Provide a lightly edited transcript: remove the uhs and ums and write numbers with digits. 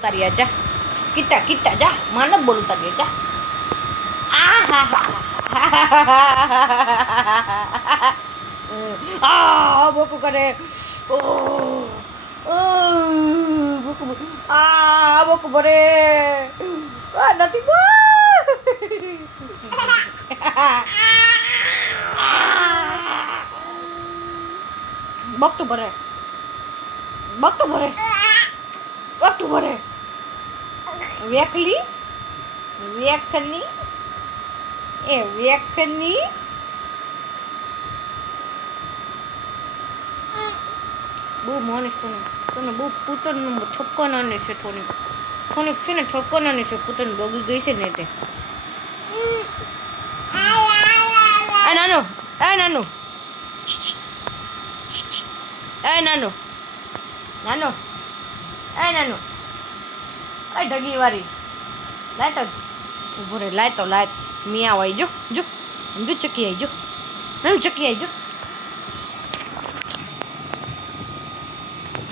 તારી જા કિટ્ટા કિટ્ટા જા માન બોલું તારી જા આ હા આ બોકુ કરે ઓ બોકુ આ બોકુ ભરે આ નથી બકતું ભરે બકતું ભરે બકતું ભરે વેકલી વેકની એ વેકની બહુ માનીશ તને બહુ પૂતન છક્કો નાની છે થોડીક છે ને છક્કો નાની છે પૂતન બગી ગઈ છે ને તે નાનું નાનું નાનું નાનું નાનું ઢગી વાળી લાય તો ઉભો રે લાય તો મિયા આવી જો જો ચકી આવી જો નાનું ચકી આવી જો